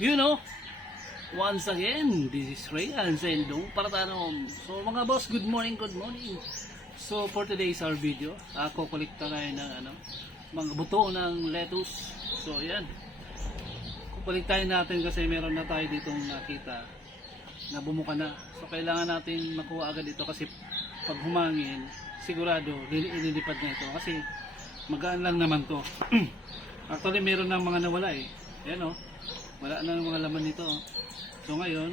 You know, once again, this is Rayan Zendong Paratanom. So mga boss, good morning, good morning. So for today's our video, kukolekta tayo ng mga buto ng lettuce. So yan, kukolektahin natin kasi meron na tayo ditong nakita na bumuka na. So kailangan natin makuha agad ito kasi pag humangin, sigurado ililipad na ito kasi magaan lang naman to. Actually meron ng mga nawala eh. Yan o, wala na ng mga laman nito. So ngayon,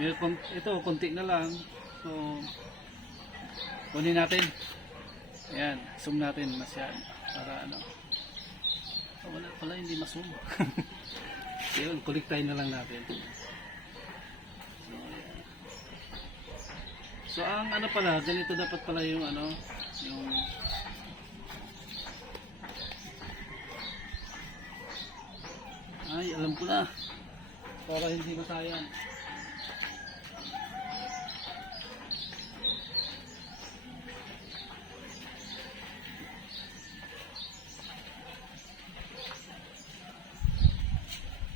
ito konti na lang. So kunin natin. Ayan, zoom natin masyado para wala pala, hindi ma-zoom. Yun, kolektahin na lang natin. So ang pala, ganito dapat pala yung yung ay, alam ko na. Para hindi masayang.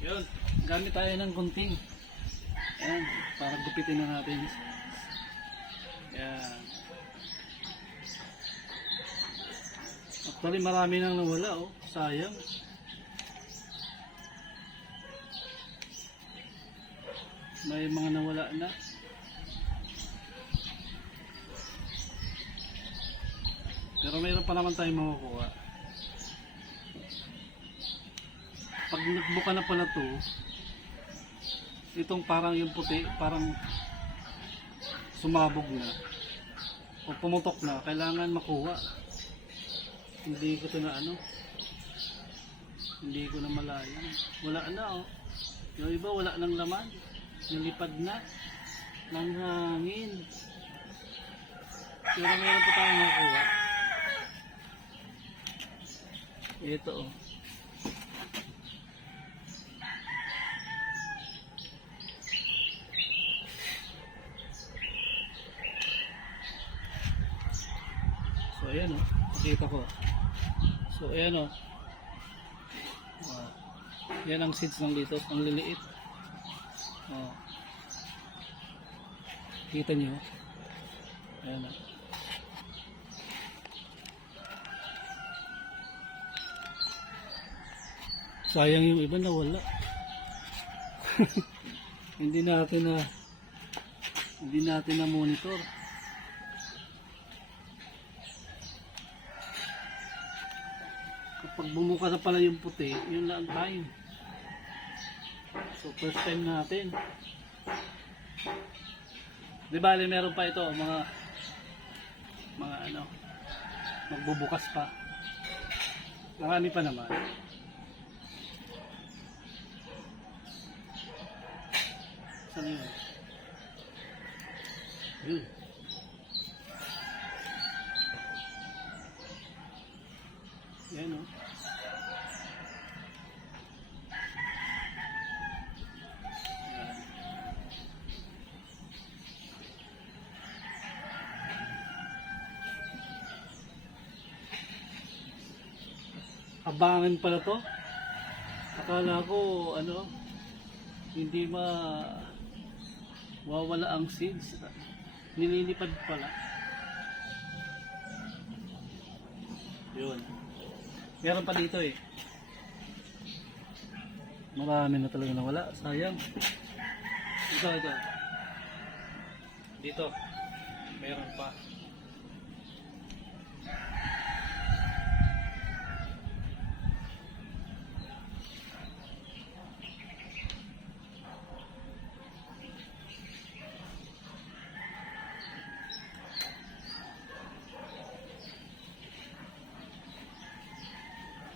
Yun, gamit tayo ng gunting. Ayan, para gupitin na natin. Ayan. Actually marami nang nawala oh, sayang. May mga nawala na. Pero mayroon pa naman tayong makukuha. Pag nagbuka na pala to, itong parang yung puti, parang sumabog na o pumutok na, kailangan makuha. Hindi ko to na hindi ko na malayan. Wala na oh. Yung iba wala nang laman, nalipad na ng hangin. Pero meron pa tayong makuha. Ito oh. So ayan oh, nakita ko. So ayan oh. Yan ang seeds ng dito, ang liliit. Oh. Kita niyo? Ayan oh. Sayang yung iba na wala. Hindi natin na monitor. Kapag bumuka na pala yung puti, yun lang ang time. So first time natin. Di bale meron pa ito mga magbubukas pa. Marami pa naman. Saan yun? Yun. Yan o. Abangan pala to. Akala ko hindi wawala ang seeds. Nililipad pala. Yun. Meron pa dito eh. Marami na talaga nawala. Sayang. Ito. Dito. Meron pa.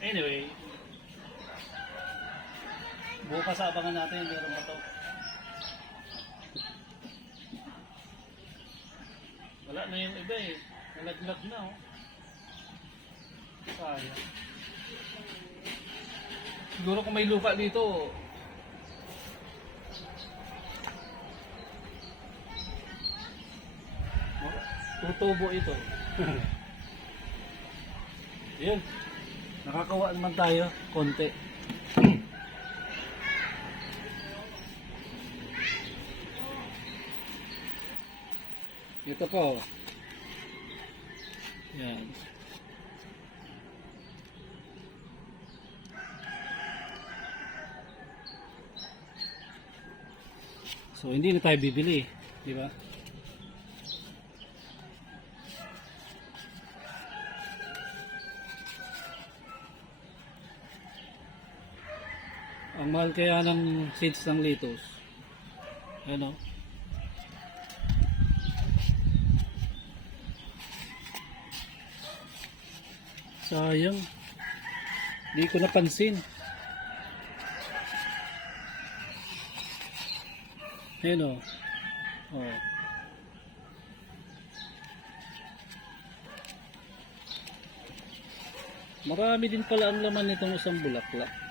Anyway, bukas abangan natin meron ba to. Wala na yung iba eh. Nalaglag na oh. Sayang. Siguro kung may lupa dito, tutubo ito. Yun. Nakakawa naman tayo konti. Ito pa oh. Yan. So hindi na tayo bibili, di ba? Ang mahal kaya ng seeds ng lettuce. Ano? Sayang. Hindi ko napansin. Ayan o. Oh. Marami din pala ang laman nitong isang bulaklak.